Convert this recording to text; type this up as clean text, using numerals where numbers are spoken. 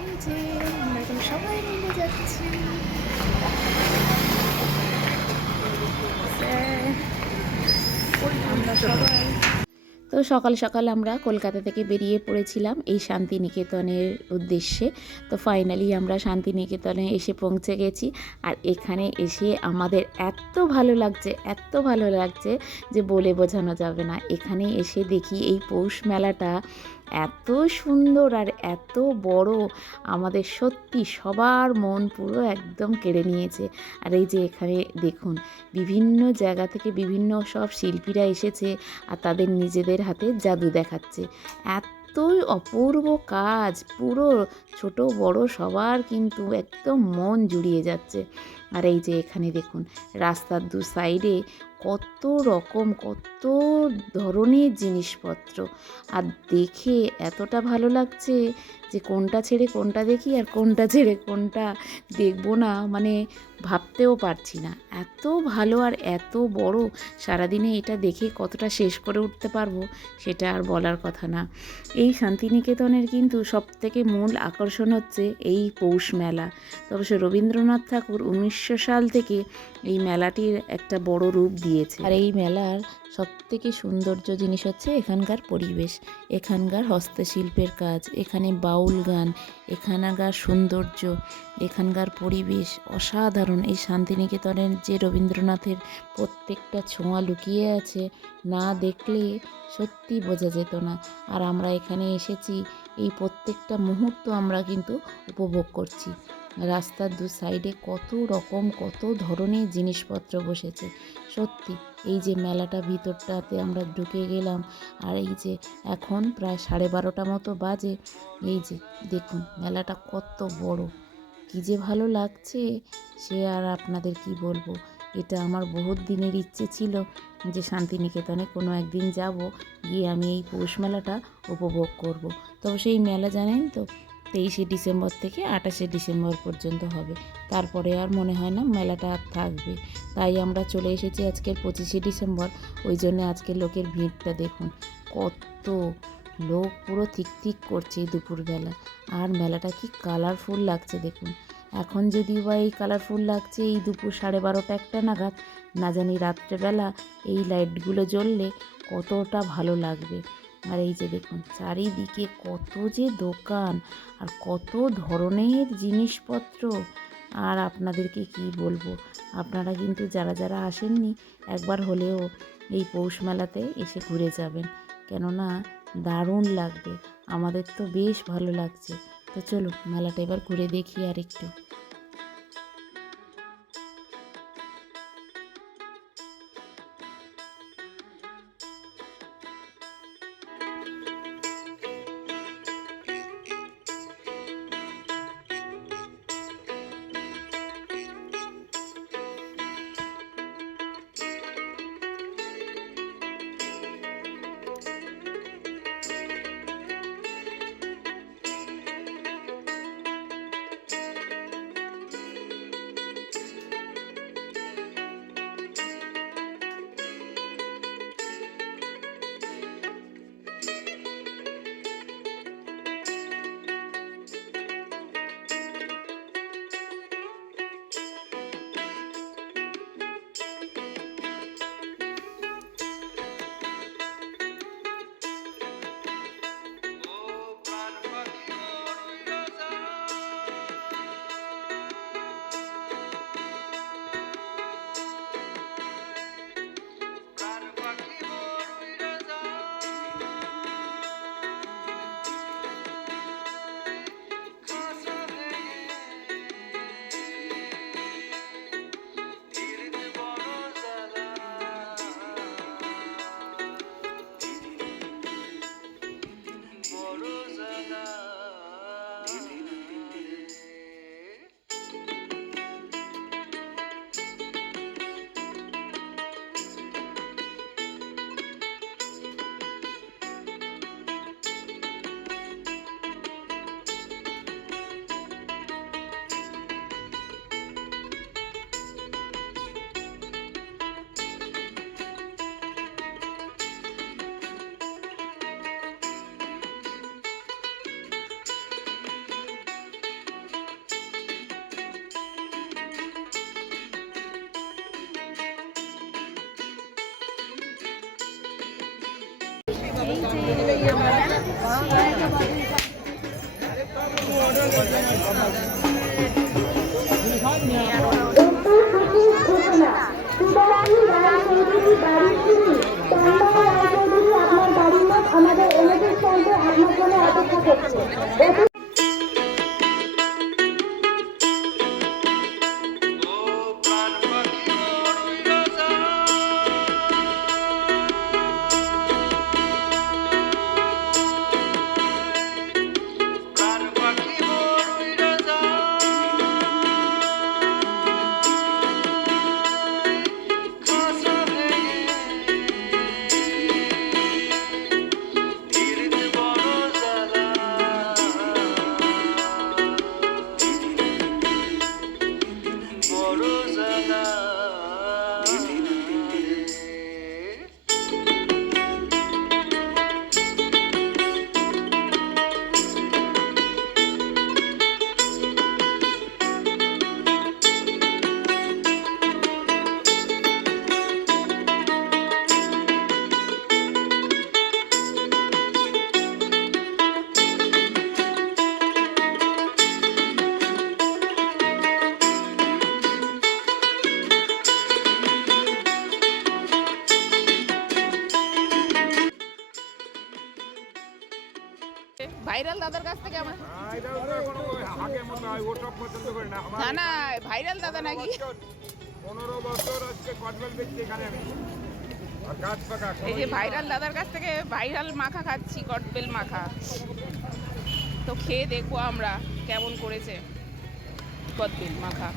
এই যে আমরা এখন সবাই মিলে যাচ্ছি। আমরা সবাই তো সকাল সকাল আমরা কলকাতা থেকে বেরিয়ে পড়েছিলাম এই শান্তিনিকেতনের উদ্দেশ্যে। তো ফাইনালি আমরা শান্তিনিকেতনে এসে পৌঁছে গেছি। আর এখানে এসে আমাদের এত ভালো লাগছে, এত ভালো লাগছে যে বলে বোঝানো যাবে না। এখানে এসে দেখি এই পৌষ মেলাটা এত সুন্দর আর এত বড়, আমাদের সত্যি সবার মন পুরো একদম কেড়ে নিয়েছে। আর এই যে এখানে দেখুন, বিভিন্ন জায়গা থেকে বিভিন্ন সব শিল্পীরা এসেছে আর তাদের নিজেদের হাতে জাদু দেখাচ্ছে। এতই অপূর্ব কাজ, পুরো ছোট বড় সবার কিন্তু একদম মন জুড়িয়ে যাচ্ছে। আর এই যে এখানে দেখুন, রাস্তার দু সাইডে কত রকম কত ধরনের জিনিসপত্র, আর দেখে এতটা ভালো লাগছে যে কোনটা ছেড়ে কোনটা দেখি আর কোনটা ছেড়ে কোনটা দেখবো না, মানে ভাবতেও পারছি না। এত ভালো আর এত বড়, সারাদিনে এটা দেখে কতটা শেষ করে উঠতে পারবো সেটা আর বলার কথা না। এই শান্তিনিকেতনের কিন্তু সবথেকে মূল আকর্ষণ হচ্ছে এই পৌষ মেলা। তবে সে রবীন্দ্রনাথ ঠাকুর 1900 সাল থেকে এই মেলাটির একটা বড় রূপ দিয়েছে। আর এই মেলার সবথেকে সৌন্দর্য জিনিস হচ্ছে এখানকার পরিবেশ, এখানকার হস্তশিল্পের কাজ, এখানে বাউল গান, এখানকার সৌন্দর্য, এখানকার পরিবেশ অসাধারণ। এই শান্তিনিকেতনের যে রবীন্দ্রনাথের প্রত্যেকটা ছোঁয়া লুকিয়ে আছে, না দেখলে সত্যি বোঝা যেত না। আর আমরা এখানে এসেছি, এই প্রত্যেকটা মুহূর্ত আমরা কিন্তু উপভোগ করছি। রাস্তার দু সাইডে কত রকম কত ধরনের জিনিসপত্র বসেছে। সত্যি এই যে মেলাটা ভিতরটাতে আমরা ঢুকে গেলাম, আর এই যে এখন প্রায় 12:30 মতো বাজে। এই যে দেখুন মেলাটা কত বড়, কী যে ভালো লাগছে সে আর আপনাদের কি বলবো। এটা আমার বহুত দিনের ইচ্ছে ছিল যে শান্তিনিকেতনে কোনো একদিন যাব, গিয়ে আমি এই পৌষ মেলাটা উপভোগ করব। তবে সেই মেলা জানেন তো 23শে ডিসেম্বর থেকে 28শে ডিসেম্বর পর্যন্ত হবে, তারপরে আর মনে হয় না মেলাটা আর থাকবে। তাই আমরা চলে এসেছি আজকের 25শে ডিসেম্বর। ওই জন্য আজকে লোকের ভিড়টা দেখুন, কত লোক পুরো থিক থিক করছে এই দুপুরবেলা। আর মেলাটা কি কালারফুল লাগছে দেখুন। এখন যদিও বা এই কালারফুল লাগছে এই দুপুর 12:30 একটা নাগাদ, না জানি রাত্রেবেলা এই লাইটগুলো জ্বললে কতটা ভালো লাগবে। আর এই যে দেখুন চারিদিকে কত যে দোকান আর কত ধরনের জিনিসপত্র, আর আপনাদেরকে কি বলবো। আপনারা কিন্তু যারা যারা আসেননি একবার হলেও এই পৌষ মেলাতে এসে ঘুরে যাবেন, কেননা দারুণ লাগবে। আমাদের তো বেশ ভালো লাগছে। তো চলো মেলাটা এবার ঘুরে দেখি আর একটু। আমাদের এলাকার সঙ্গে আপনার জন্য অপেক্ষা করছে। ভাইরাল দাদার কাছ থেকে আমার না না ভাইরাল দাদা নাকি 15 বছর আজকে কটবেল দেখছি এখানে আমি আর গাছ পাকা এই যে ভাইরাল দাদার কাছ থেকে ভাইরাল মাখা খাচ্ছি কটবেল মাখা তো খেয়ে দেখবো আমরা কেমন করেছে কটবেল মাখা